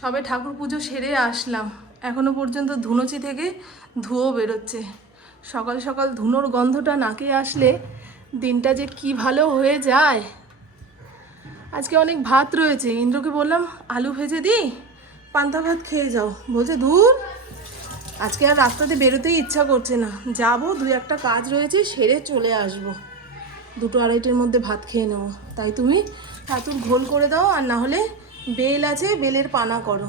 সবে ঠাকুর পুজো সেরে আসলাম। এখনও পর্যন্ত ধুনোচি থেকে ধুয়ো বেরোচ্ছে। সকাল সকাল ধুনোর গন্ধটা নাকে আসলে দিনটা যে কি ভালো হয়ে যায়। আজকে অনেক ভাত রয়েছে। ইন্দ্রকে বললাম, আলু ভেজে দিই, পান্তা ভাত খেয়ে যাও। বলছে দূর আজকে আর রাস্তাতে বেরোতেই ইচ্ছা করছে না। যাব, দুই একটা কাজ রয়েছে, সেরে চলে আসব। দুটো আড়াইটের মধ্যে ভাত খেয়ে নেব। তাই তুমি ছাতুর ঘোল করে দাও, আর না হলে বেল আছে, বেলের পানা করো।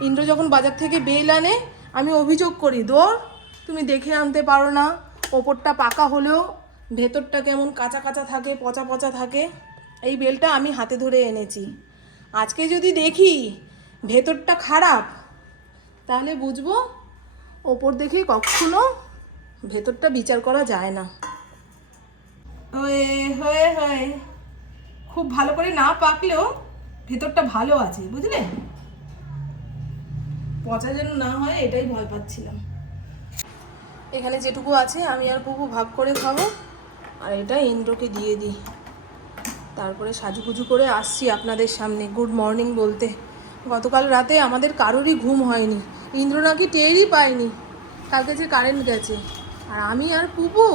ইন্দ্র যখন বাজার থেকে বেল আনে, আমি অভিযোগ করি দোর তুমি দেখে আনতে পারো না। ওপরটা পাকা হলেও ভেতরটা কেমন কাঁচা কাঁচা থাকে, পচা পচা থাকে। এই বেলটা আমি হাতে ধরে এনেছি। আজকে যদি দেখি ভেতরটা খারাপ, তাহলে বুঝব ওপর দেখে কখনো ভেতরটা বিচার করা যায় না। হয়ে হয়ে হয়ে। খুব ভালো করে না পাকলেও ভেতরটা ভালো আছে, বুঝলে? পচা যেন না হয়, এটাই ভয় পাচ্ছিলাম। এখানে যেটুকু আছে, আমি আর পুপু ভাগ করে খাব, আর এটা ইন্দ্রকে দিয়ে দিই। তারপরে সাজুগুজু করে আসছি আপনাদের সামনে। গুড মর্নিং বলতে। গতকাল রাতে আমাদের কারোরই ঘুম হয়নি। ইন্দ্র নাকি টেরই পায়নি। কালকে যে কারেন্ট গেছে। আর আমি আর পুপু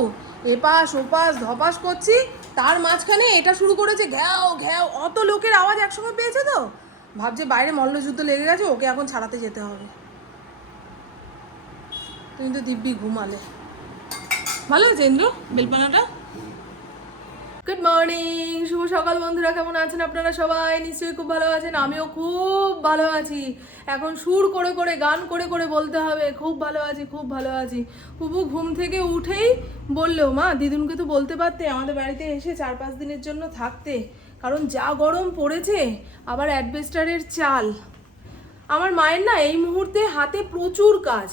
এপাশ ওপাশ ধপাস করছি তার মাঝখানে এটা শুরু করেছে ঘ্যাও ঘ্যাও অত লোকের আওয়াজ একসঙ্গে পেয়েছে তো? ভাবছে বাইরে মল্লযুদ্ধ লেগে গেছে, ওকে এখন ছাড়াতে যেতে হবে। তুমি তো দিব্যি ঘুমালে। ভালো হয়েছে, ইন্দ্র? বেলপানাটা? গুড মর্নিং শুভ সকাল বন্ধুরা, কেমন আছেন আপনারা সবাই? নিশ্চয়ই খুব ভালো আছেন, আমিও খুব ভালো আছি। এখন সুর করে করে, গান করে করে বলতে হবে, খুব ভালো আছি, খুব ভালো আছি। পুপু ঘুম থেকে উঠেই বলল, মা, দিদুনকে তো বলতে পারতে, আমাদের বাড়িতে এসে চার পাঁচ দিনের জন্য থাকতে। কারণ যা গরম পড়েছে, আবার অ্যাডভেস্টারের চাল। আমার মায়ের না এই মুহূর্তে হাতে প্রচুর কাজ।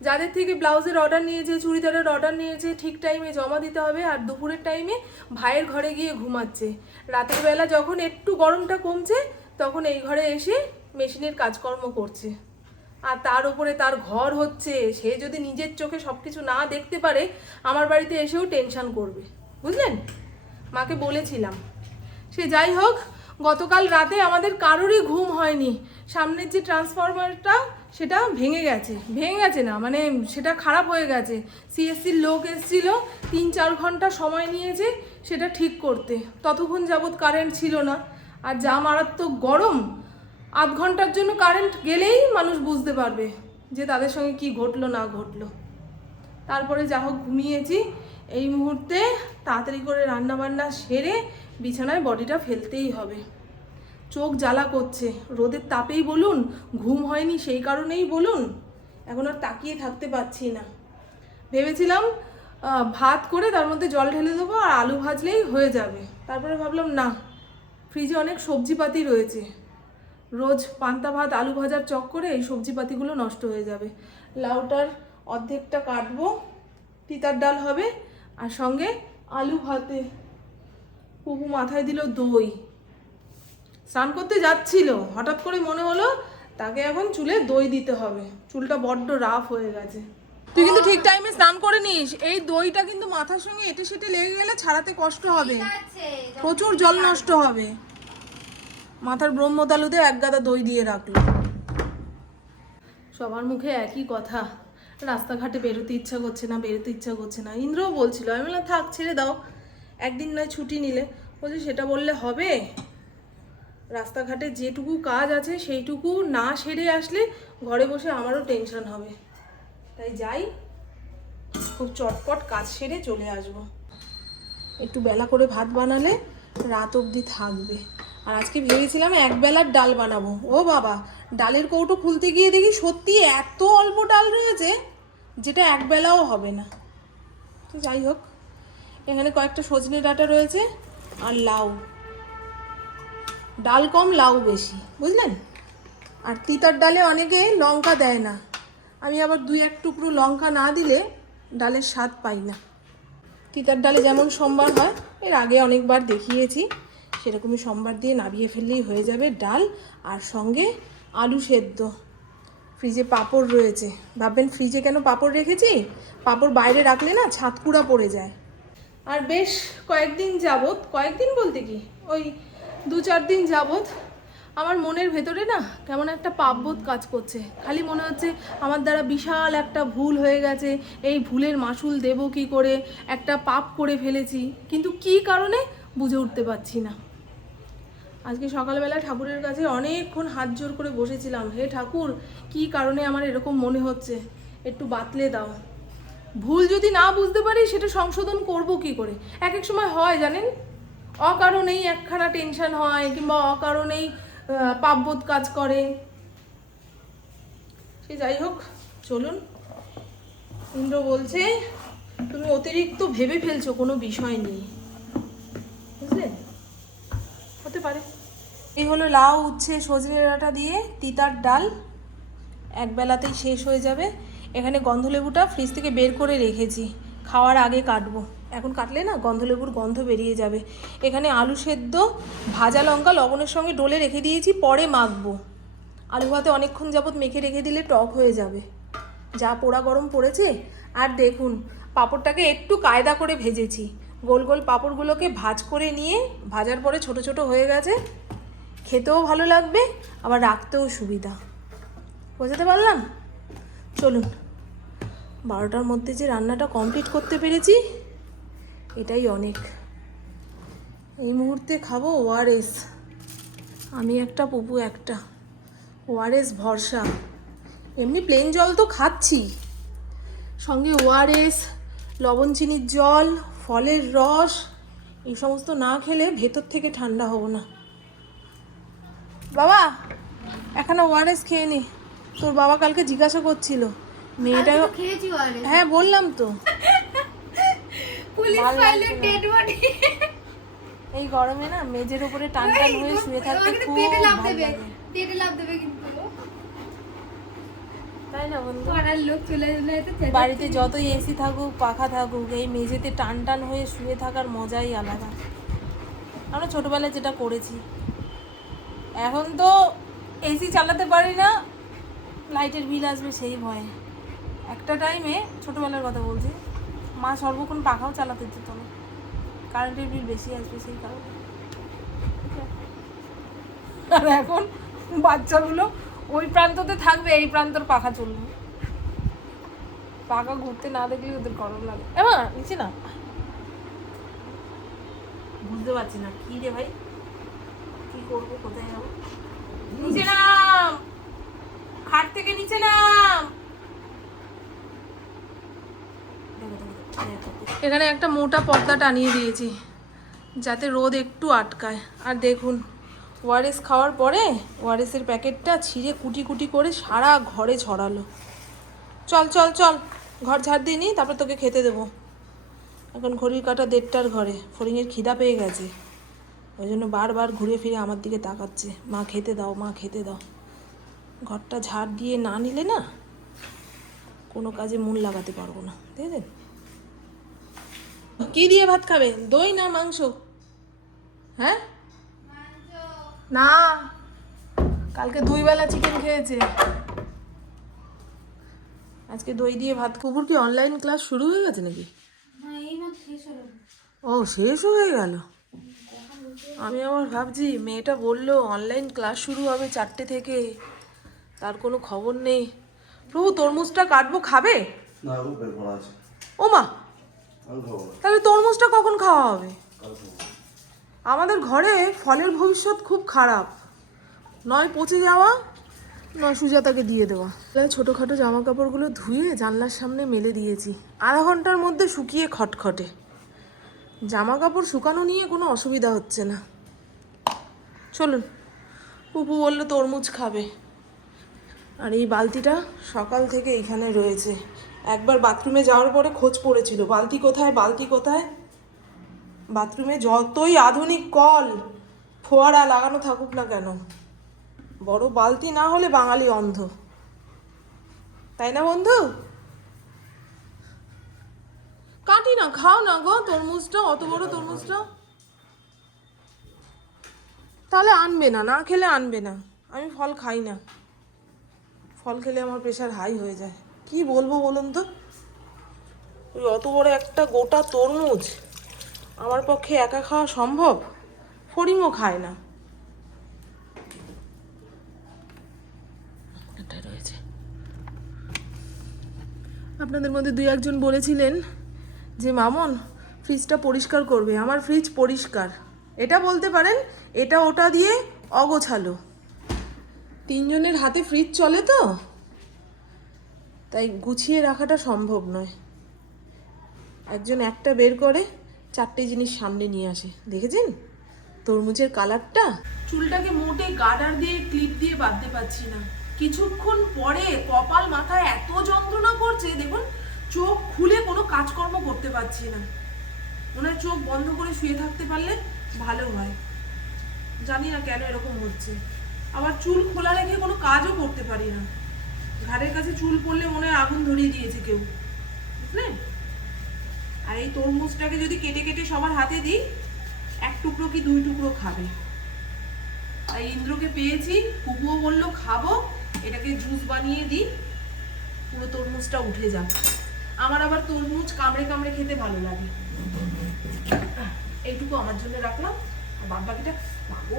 যাদের থেকে ব্লাউজের অর্ডার নিয়েছে, চুড়িদারের অর্ডার নিয়েছে, ঠিক টাইমে জমা দিতে হবে আর দুপুরের টাইমে ভাইয়ের ঘরে গিয়ে ঘুমাচ্ছে। রাতের বেলা যখন একটু গরমটা কমছে, তখন এই ঘরে এসে মেশিনের কাজকর্ম করছে। আর তার উপরে তার ঘর হচ্ছে, সে যদি নিজের চোখে সব কিছু না দেখতে পারে, আমার বাড়িতে এসেও টেনশন করবে। বুঝলেন? মাকে বলেছিলাম। সে যাই হোক গতকাল রাতে আমাদের কারোরই ঘুম হয়নি। সামনের যে ট্রান্সফরমারটা, সেটা ভেঙে গেছে। ভেঙে গেছে না মানে সেটা খারাপ হয়ে গেছে। সিএসসির লোক এসেছিল, তিন চার ঘণ্টা সময় নিয়েছে সেটা ঠিক করতে। ততক্ষণ যাবৎ কারেন্ট ছিল না। আর যা মারাত্মক গরম, আধ ঘণ্টার জন্য কারেন্ট গেলেই মানুষ বুঝতে পারবে যে তাদের সঙ্গে কি ঘটলো, না ঘটলো। তারপরে যা হোক, ঘুমিয়েছি। এই মুহূর্তে তাড়াতাড়ি করে রান্না বান্না সেরে বিছানায় বডিটা ফেলতেই হবে। চোখ জ্বালা করছে। রোদের তাপেই বলুন, ঘুম হয়নি সেই কারণেই বলুন। এখন আর তাকিয়ে থাকতে পারছি না। ভেবেছিলাম ভাত করে তার মধ্যে জল ঢেলে দেবো আর আলু ভাজলেই হয়ে যাবে। তারপরে ভাবলাম, না, ফ্রিজে অনেক সবজিপাতি রয়েছে। রোজ পান্তা ভাত, আলু ভাজার চক করে এই সবজিপাতিগুলো নষ্ট হয়ে যাবে। লাউটার অর্ধেকটা কাটবো, তিতার ডাল হবে আর সঙ্গে আলু ভাতে। পুপু মাথায় দিল দই। স্নান করতে যাচ্ছিল। হঠাৎ করে মনে হলো তাকে এখন চুলে দই দিতে হবে। চুলটা বড্ড রাফ হয়ে গেছে। তুই কিন্তু ঠিক টাইমে স্নান করে নিস। এই দইটা কিন্তু মাথার সঙ্গে এটে সেটে লেগে গেলে ছাড়াতে কষ্ট হবে। প্রচুর জল নষ্ট হবে। মাথার ব্রহ্মতালুতে এক গাদা দই দিয়ে রাখল। সবার মুখে একই কথা। রাস্তাঘাটে বেরোতে ইচ্ছা করছে না, বেরোতে ইচ্ছা করছে না। ইন্দ্রও বলছিল, আমি বললাম, থাক, ছেড়ে দাও। একদিন নয়, ছুটি নিলে। বলছে, সেটা বললে হবে। রাস্তাঘাটে যেটুকু কাজ আছে, সেইটুকু না সেরে আসলে ঘরে বসে আমারও টেনশন হবে। তাই যাই। খুব চটপট কাজ সেরে চলে আসব। একটু বেলা করে ভাত বানালে রাত অবধি থাকবে। আর আজকে ভেবেছিলাম এক বেলার ডাল বানাবো। ও বাবা, ডালের কৌটো খুলতে গিয়ে দেখি সত্যি এত অল্প ডাল রয়েছে যেটা এক বেলাও হবে না। তো যাই হোক, এখানে কয়েকটা সজনে ডাটা রয়েছে আর লাউ। ডাল কম, লাউ বেশি, বুঝলেন? আর তিতার ডালে অনেকে লঙ্কা দেয় না। আমি আবার দুই এক টুকরো লঙ্কা না দিলে ডালের স্বাদ পাই না। তিতার ডালে যেমন সোমবার হয়, এর আগে অনেকবার দেখিয়েছি। সেরকমই সোমবার দিয়ে নাবিয়ে ফেললেই হয়ে যাবে ডাল আর সঙ্গে আলু সেদ্ধ। ফ্রিজে পাঁপড় রয়েছে। ভাববেন ফ্রিজে কেন পাঁপড় রেখেছি? পাঁপড় বাইরে রাখলে না ছাতকুড়া পড়ে যায়। আর বেশ কয়েকদিন যাবত কয়েকদিন বলতে কি? ওই দু চার দিন যাবৎ আমার মনের ভেতরে না কেমন একটা পাপবোধ কাজ করছে। খালি মনে হচ্ছে আমার দ্বারা বিশাল একটা ভুল হয়ে গেছে। এই ভুলের মাসুল দেব কি করে? একটা পাপ করে ফেলেছি। কিন্তু কি কারণে বুঝে উঠতে পারছি না। আজকে সকালবেলা ঠাকুরের কাছে অনেকক্ষণ হাত জোর করে বসেছিলাম। হে ঠাকুর, কি কারণে আমার এরকম মনে হচ্ছে? একটু বাতলে দাও। ভুল যদি না বুঝতে পারি, সেটা সংশোধন করব কি করে? এক এক সময় হয়, জানেন? অকারণেই একখানা টেনশন হয়, কিংবা অকারণেই পাপবোধ কাজ করে। সে যাই হোক, চলুন। ইন্দ্র বলছে, তুমি অতিরিক্ত ভেবে ফেলছো, কোনো বিষয় নেই। বুঝলেন? হতে পারে। এই হলো লাউ, উচ্ছে, সজনে ডাঁটা দিয়ে তিতার ডাল। এক বেলাতেই শেষ হয়ে যাবে। এখানে গন্ধলেবুটা ফ্রিজ থেকে বের করে রেখেছি। খাওয়ার আগে কাটবো। এখন কাটলে না গন্ধলেবুর গন্ধ বেরিয়ে যাবে। এখানে আলু সেদ্ধ, ভাজা লঙ্কা, লবণের সঙ্গে ডলে রেখে দিয়েছি, পরে মাখবো। আলু ভাতে অনেকক্ষণ যাবত মেখে রেখে দিলে টক হয়ে যাবে। যা পোড়া গরম পড়েছে। আর দেখুন, পাঁপড়টাকে একটু কায়দা করে ভেজেছি। গোল গোল পাঁপড়গুলোকে ভাজ করে নিয়ে, ভাজার পরে ছোট ছোট হয়ে গেছে। খেতেও ভালো লাগবে, আবার রাখতেও সুবিধা। বোঝাতে পারলাম? চলুন, বারোটার মধ্যে যে রান্নাটা কমপ্লিট করতে পেরেছি, এটাই অনেক। এই মুহূর্তে খাব ওআরএস। আমি একটা, পপু একটা। ওআরএস ভরসা। এমনি প্লেন জল তো খাচ্ছি। সঙ্গে ওআরএস, লবণ চিনির জল, ফলের রস, এই সমস্ত না খেলে ভেতর থেকে ঠান্ডা হব না। বাবা এখানে ওআরএস খেয়ে নি তোর বাবা কালকে জিজ্ঞাসা করছিল। মেয়েটা হ্যাঁ বললাম তো। এই গরমে না মেজের উপরে টান টান হয়ে শুয়ে থাকতে খুব পেটে লাভ ভালো দেবে। লাগে। পেটে লাভ দেবে কিন্তু। তাই না বন্ধু? লোক চলে। বাড়িতে যতই এসি থাকুক পাখা থাকুক এই মেঝেতে টান টান হয়ে শুয়ে থাকার মজাই আলাদা। আমরা ছোটবেলায় যেটা করেছি এখন তো এসি চালাতে পারি না লাইটের বিল আসবে সেই ভয়ে। একটা টাইমে ছোটোবেলার কথা বলছি, মা সর্বক্ষণ পাখাও চালাতে দিত না। কারেন্টের বিল বেশি আসবে সেই কারণে। আর এখন বাচ্চাগুলো ওই প্রান্ততে থাকবে, এই প্রান্তর পাখা চলবে। পাখা ঘুরতে না দেখলে ওদের গরম লাগে। এমা, নিচে না বুঝতে পারছি না, কি রে ভাই? কি করব কোথায় যাব? নিচে নাম! খাট থেকে নিচে নাম! এখানে একটা মোটা পর্দা টানিয়ে দিয়েছি যাতে রোদ একটু আটকায়। আর দেখুন ওআরএস খাওয়ার পরে ওআরএসের প্যাকেটটা ছিঁড়ে কুটি কুটি করে সারা ঘরে ছড়ালো। চল চল চল ঘর ঝাড় দিয়ে নি তারপর তোকে খেতে দেবো। এখন ঘড়ির কাটা দেড়টার ঘরে ফড়িংয়ের খিদা পেয়ে গেছে। ওই জন্য বারবার ঘুরে ফিরে আমার দিকে তাকাচ্ছে। মা খেতে দাও মা খেতে দাও। ঘরটা ঝাড় দিয়ে না নিলে না কোনো কাজে মন লাগাতে পারব না। দেখেছেন? কি দিয়ে ভাত খাবে? দই না মাংস? হ্যাঁ? না। কালকে দুই বেলা চিকেন খেয়েছে। আজকে দই দিয়ে ভাত কুকুর কি অনলাইন ক্লাস শুরু হয়ে গেছে নাকি। ও শেষ হয়ে গেল? আমি আবার ভাবছি মেয়েটা বলল অনলাইন ক্লাস শুরু হবে চারটে থেকে। তার কোনো খবর নেই। প্রভু তরমুজটা কাটবো খাবে? ও মা তাহলে তরমুজটা কখন খাওয়া হবে? আমাদের ঘরে ফলের ভবিষ্যৎ খুব খারাপ। নয় পচে যাওয়া নয় সুজাতাকে দিয়ে দেওয়া। তাহলে ছোটোখাটো জামা কাপড়গুলো ধুয়ে জানলার সামনে মেলে দিয়েছি। আধা ঘণ্টার মধ্যে শুকিয়ে খটখটে। জামা কাপড় শুকানো নিয়ে কোনো অসুবিধা হচ্ছে না। চলুন, পুপু বলল তরমুজ খাবে। আর এই বালতিটা সকাল থেকে এইখানে রয়েছে। একবার বাথরুমে যাওয়ার পরে খোঁজ পড়েছিল, বালতি কোথায় বালতি কোথায়? বাথরুমে যতই আধুনিক কল, ফোয়ারা লাগানো থাকুক না কেন, বড় বালতি না হলে বাঙালি অন্ধ। তাই না বন্ধু? কাটি না, খাও না গো তরমুজটা, অত বড় তরমুজটা। তাহলে আনবে না না খেলে আনবে না। আমি ফল খাই না। ফল খেলে আমার প্রেশার হাই হয়ে যায়। কি বলব বলুন তো? ওই অত বড় একটা গোটা তরমুজ আমার পক্ষে একা খাওয়া সম্ভব? ফড়িংও খায় না। রয়েছে। আপনাদের মধ্যে দুই একজন বলেছিলেন যে মামন ফ্রিজটা পরিষ্কার করবে, আমার ফ্রিজ পরিষ্কার। এটা বলতে পারেন, এটা ওটা দিয়ে অগোছালো। তিনজনের হাতে ফ্রিজ চলে তো? তাই গুছিয়ে রাখাটা সম্ভব নয়। একজন একটা বের করে, চারটে জিনিস সামনে নিয়ে আসে। দেখেছেন? তরমুজের কালারটা? চুলটাকে মোটে গার্ডার দিয়ে, ক্লিপ দিয়ে বাঁধতে পারছি না। কিছুক্ষণ পরে কপাল মাথায় এত যন্ত্রণা করছে, দেখুন চোখ খুলে কোনো কাজকর্ম করতে পারছি না। ওনার চোখ বন্ধ করে শুয়ে থাকতে পারলে ভালো হয়। জানি না কেন এরকম হচ্ছে। আবার চুল খোলা রেখে কোনো কাজও করতে পারি না। ঘাড়ের কাছে চুল পড়লে মনে হয় আগুন ধরিয়ে দিয়েছে কেউ। বুঝলেন? আর এই তরমুজটাকে যদি কেটে কেটে সবার হাতে দিই, এক টুকরো কি দুই টুকরো খাবে। আর ইন্দ্রকে পেয়েছি কুকুও বলল, খাব, এটাকে জুস বানিয়ে দিই। পুরো তরমুজটা উঠে যাক। আমার আবার তরমুজ কামড়ে কামড়ে খেতে ভালো লাগে। এইটুকু আমার জন্য রাখলাম। আর বাদ বাকিটা বাবু,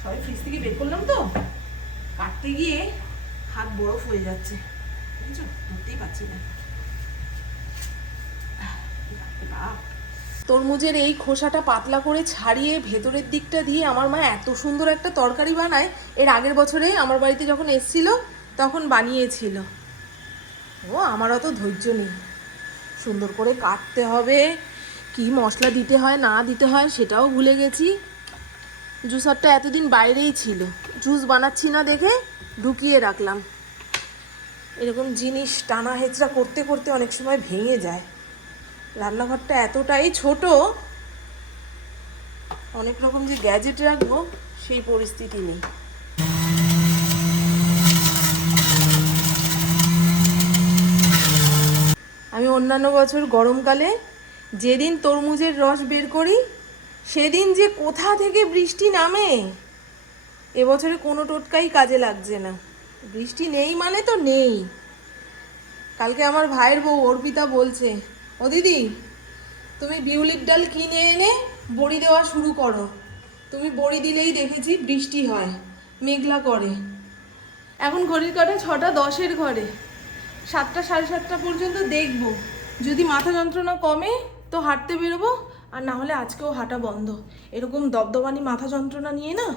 সবাই ফ্রিজ থেকে বের করলাম তো। কাটতে গিয়ে হাত বরফ হয়ে যাচ্ছে। বুঝছ? ধরতেই পারছি না। তরমুজের এই খোসাটা পাতলা করে ছাড়িয়ে ভেতরের দিকটা দিয়ে আমার মা এত সুন্দর একটা তরকারি বানায়, এর আগের বছরে আমার বাড়িতে যখন এসছিল, তখন বানিয়েছিল। ও, আমার অত ধৈর্য নেই। সুন্দর করে কাটতে হবে। কি মশলা দিতে হয়, না দিতে হয়, সেটাও ভুলে গেছি। জুসারটা এতদিন বাইরেই ছিল। জুস বানাচ্ছি না দেখে ঢুকিয়ে রাখলাম। এরকম জিনিস টানা হেঁচড়া করতে করতে অনেক সময় ভেঙে যায়। রান্নাঘরটা এতটাই ছোট, অনেক রকম যে গ্যাজেট রাখব, সেই পরিস্থিতি নেই। আমি অন্যান্য বছর গরমকালে যেদিন তরমুজের রস বের করি, সেদিন যে কোথা থেকে বৃষ্টি নামে, এবছরে কোনো টোটকাই কাজে লাগছে না। বৃষ্টি নেই মানে তো নেই। কালকে আমার ভাইয়ের বউ অর্পিতা বলছে, ও দিদি, তুমি বিউলির ডাল কিনে এনে বড়ি দেওয়া শুরু করো। তুমি বড়ি দিলেই দেখেছি বৃষ্টি হয়, মেঘলা করে। এখন ঘড়ির কাটা ছটা দশের ঘরে। সাতটা, সাড়ে সাতটা পর্যন্ত দেখব। যদি মাথা যন্ত্রণা কমে, তো হাঁটতে বেরোবো, আর না হলে আজকেও হাঁটা বন্ধ। এরকম দবদবানি মাথা যন্ত্রণা নিয়ে না,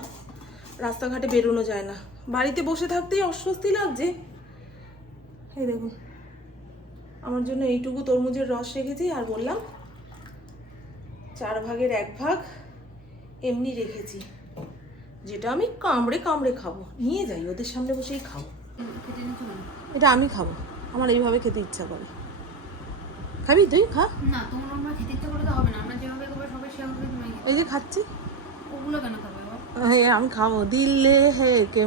রাস্তাঘাটে বেরোনো যায় না। বাড়িতে বসে থাকতেই অস্বস্তি লাগছে। এই দেখুন আমার জন্য এইটুকু তরমুজের রস রেখেছি, আর বললাম, চার ভাগের এক ভাগ এমনি রেখেছি, যেটা আমি কামড়ে কামড়ে খাব। নিয়ে যাই, ওদের সামনে বসেই খাব। এটা আমি খাব। আমার এইভাবে খেতে ইচ্ছা করে। খাবি তুই? খা। না তোমার আমরা খেতে ইচ্ছে করে তো হবে না। আমরা যেভাবে খাব সবাই সেভাবে তুমি এই যে খাচ্ছি। ওগুলো কেন খাবে হ্যাঁ আমি খাব। দিলে হে কে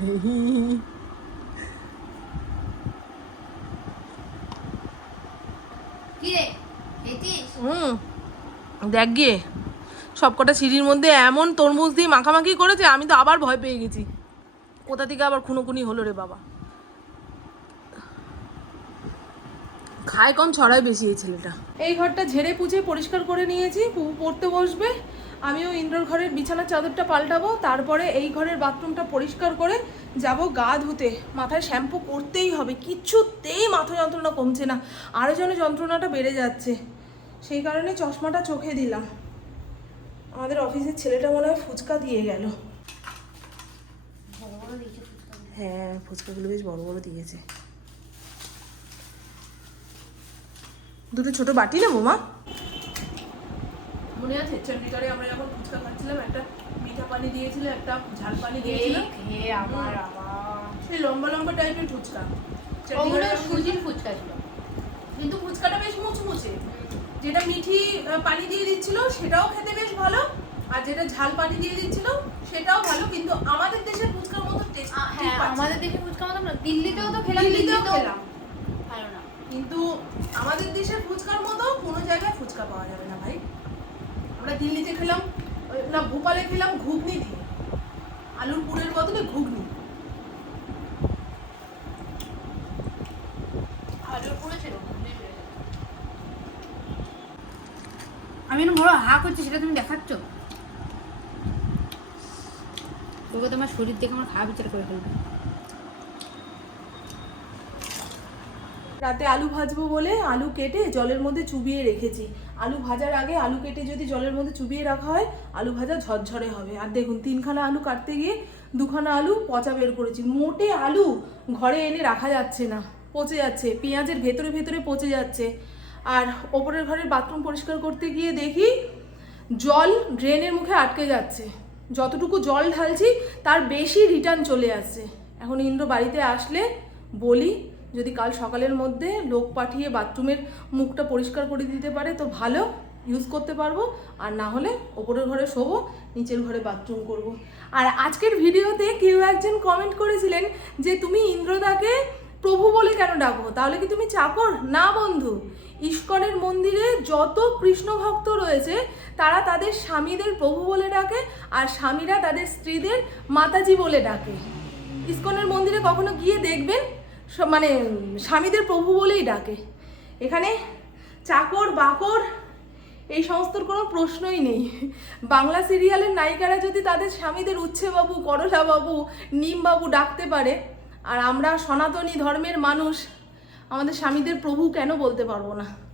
নেই। কি হুম। দেখ গিয়ে সবকটা সিঁড়ির মধ্যে এমন তরমুজ দিয়ে মাখামাখি করেছে আমি তো আবার ভয় পেয়ে গেছি। কোথা থেকে আবার খুনোখুনি হলো রে বাবা? খায় কম ছড়ায় বেশি এই ছেলেটা। এই ঘরটা ঝেড়ে পুছে পরিষ্কার করে নিয়েছি পুপু পড়তে বসবে। আমিও ইন্দ্রর ঘরের বিছানার চাদরটা পাল্টাবো তারপরে এই ঘরের বাথরুমটা পরিষ্কার করে যাব গা ধুতে। মাথায় শ্যাম্পু করতেই হবে কিচ্ছুতেই মাথা যন্ত্রণা কমছে না। আরও যেন যন্ত্রণাটা বেড়ে যাচ্ছে। সেই কারণে চশমাটা চোখে দিলাম। আমাদের অফিসের ছেলেটা মনে হয় ফুচকা দিয়ে গেল। হ্যাঁ ফুচকাগুলো বেশ বড় বড় দিয়েছে। দুটো ছোট বাটি না বোমা মনে আছে চণ্ডীগড়ে আমরা যখন ফুচকা খাচ্ছিলাম একটা মিঠা পানি দিয়েছিল একটা ঝাল পানি দিয়েছিল। খেয়ে আমার আবার সেই লম্বা লম্বা টাইপের ফুচকা। ওগুলো সুজির ফুচকা ছিল। কিন্তু ফুচকাটা বেশ মুচমুচে। যেটা মিঠি পানি দিয়ে দিচ্ছিল সেটাও খেতে বেশ ভালো। আর যেটা ঝাল পানি দিয়ে দিচ্ছিল সেটাও ভালো। কিন্তু আমাদের দেশের ফুচকার মতো টেস্ট হ্যাঁ আমাদের দেশে ফুচকা মতো না দিল্লিতেও তো খেলাম দিল্লিতেও খেলাম। কিন্তু আমাদের দেশের ফুচকার মতো কোনো জায়গায় ফুচকা পাওয়া যাবে না ভাই। আমরা দিল্লিতে খেলাম ওই না ভোপালে খেলাম ঘুগনি দিয়ে। আলুর পুরের বদলে ঘুগনি। আমি না বড় হা করছি সেটা তুমি দেখাচ্ছ? তবু তোমার শরীর দেখে আমার খাওয়া বিচার করে ফেলবে। রাতে আলু ভাজবো বলে আলু কেটে জলের মধ্যে চুবিয়ে রেখেছি। আলু ভাজার আগে আলু কেটে যদি জলের মধ্যে চুবিয়ে রাখা হয়, আলু ভাজা ঝরঝরে হবে। আর দেখুন, তিনখানা আলু কাটতে গিয়ে দুখানা আলু পচা বের করেছি। মোটে আলু ঘরে এনে রাখা যাচ্ছে না, পচে যাচ্ছে। পেঁয়াজের ভেতরে ভেতরে পচে যাচ্ছে। আর ওপরের ঘরের বাথরুম পরিষ্কার করতে গিয়ে দেখি জল ড্রেনের মুখে আটকে যাচ্ছে। যতটুকু জল ঢালছি, তার বেশি রিটার্ন চলে আসছে। এখন ইন্দ্র বাড়িতে আসলে বলি যদি কাল সকালের মধ্যে লোক পাঠিয়ে বাথরুমের মুখটা পরিষ্কার করে দিতে পারে, তো ভালো ইউজ করতে পারব। আর না হলে ওপরের ঘরে শোবো, নিচের ঘরে বাথরুম করব। আর আজকের ভিডিওতে কেউ একজন কমেন্ট করেছিলেন যে, তুমি ইন্দ্রদাকে প্রভু বলে কেন ডাকো? তাহলে কি তুমি চাকর? না, বন্ধু। ইস্কনের মন্দিরে যত কৃষ্ণ ভক্ত রয়েছে, তারা তাদের স্বামীদের প্রভু বলে ডাকে, আর স্বামীরা তাদের স্ত্রীদের মাতাজি বলে ডাকে। ইস্কনের মন্দিরে কখনো গিয়ে দেখবেন? স- মানে স্বামীদের প্রভু বলেই ডাকে। এখানে চাকর, বাকর, এই সমস্তর কোনো প্রশ্নই নেই। বাংলা সিরিয়ালের নায়িকারা যদি তাদের স্বামীদের উচ্ছেবাবু করলাবাবু নিমবাবু বাবু, নিম বাবু ডাকতে পারে, আর আমরা সনাতনী ধর্মের মানুষ, আমাদের স্বামীদের প্রভু কেন বলতে পারব না?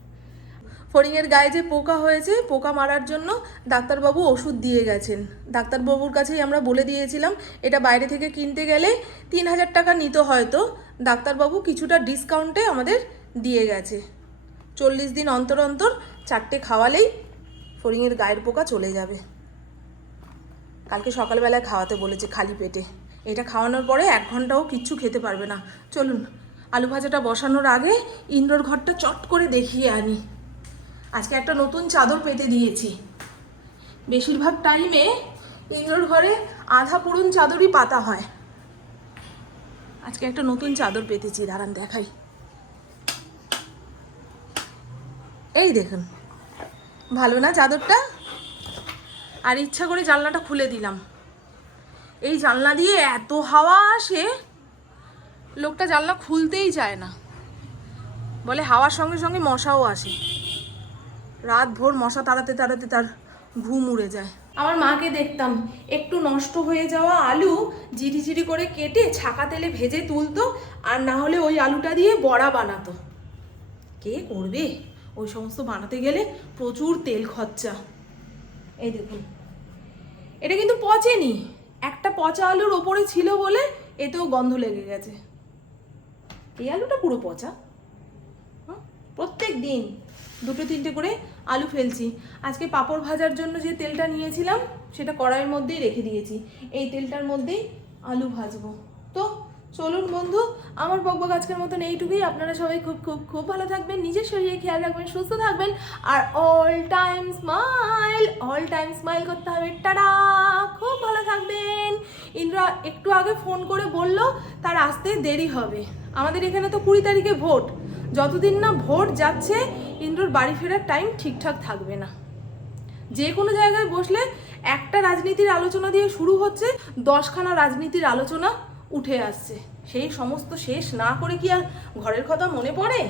ফড়িংয়ের গায়ে যে পোকা হয়েছে, পোকা মারার জন্য ডাক্তারবাবু ওষুধ দিয়ে গেছেন। ডাক্তারবাবুর কাছেই আমরা বলে দিয়েছিলাম, এটা বাইরে থেকে কিনতে গেলে তিন হাজার টাকা নিত হয়তো। ডাক্তারবাবু কিছুটা ডিসকাউন্টে আমাদের দিয়ে গেছে। চল্লিশ দিন অন্তর অন্তর চারটে খাওয়ালেই ফড়িংয়ের গায়ের পোকা চলে যাবে। কালকে সকালবেলায় খাওয়াতে বলেছে খালি পেটে। এটা খাওয়ানোর পরে এক ঘন্টাও কিচ্ছু খেতে পারবে না। চলুন, আলু ভাজাটা বসানোর আগে ইন্দ্রর ঘরটা চট করে দেখিয়ে আনি। আজকে একটা নতুন চাদর পেতে দিয়েছি। বেশিরভাগ টাইমে ইন্দ্রর ঘরে আধা পুরন চাদরই পাতা হয়। আজকে একটা নতুন চাদর পেতেছি, দাঁড়ান দেখাই। এই দেখুন, ভালো না চাদরটা? আর ইচ্ছা করে জানলাটা খুলে দিলাম। এই জানলা দিয়ে এত হাওয়া আসে, লোকটা জানলা খুলতেই চায় না। বলে হাওয়ার সঙ্গে সঙ্গে মশাও আসে। রাত ভোর মশা তাড়াতে তাড়াতে তার ঘুম উড়ে যায়। আমার মাকে দেখতাম, একটু নষ্ট হয়ে যাওয়া আলু জিরি করে কেটে ছাকা তেলে ভেজে তুলতো, আর না হলে ওই আলুটা দিয়ে বড়া বানাতো। কে করবে? ওই সমস্ত বানাতে গেলে প্রচুর তেল খরচা। এই দেখুন, এটা কিন্তু পচেনি। একটা পচা আলুর ওপরে ছিল বলে এতেও গন্ধ লেগে গেছে। এই আলুটা পুরো পচা। হুম? প্রত্যেক দিন দুটো তিনটে করে আলু ফেলছি। আজকে পাঁপড় ভাজার জন্য যে তেলটা নিয়েছিলাম, সেটা কড়াইয়ের মধ্যেই রেখে দিয়েছি। এই তেলটার মধ্যেই আলু ভাজবো। তো চলুন বন্ধু, আমার বকবক আজকের মতন এইটুকুই। আপনারা সবাই খুব খুব খুব ভালো থাকবেন, নিজের শরীরে খেয়াল রাখবেন, সুস্থ থাকবেন। আর all time smile all time smile করতে হবে। টাটা! খুব ভালো থাকবেন। ইন্দ্রা একটু আগে ফোন করে বলল, তার আসতে দেরি হবে। আমাদের এখানে তো কুড়ি তারিখে ভোট। যতদিন না ভোট যাচ্ছে ইন্দ্রর বাড়ি ফেরার টাইম ঠিকঠাক থাকবে না। যে কোনো জায়গায় বসলে একটা রাজনীতির আলোচনা দিয়ে শুরু হচ্ছে, দশখানা রাজনীতির আলোচনা উঠে আসছে। সেই সমস্ত শেষ না করে কি আর ঘরের কথা মনে পড়ে?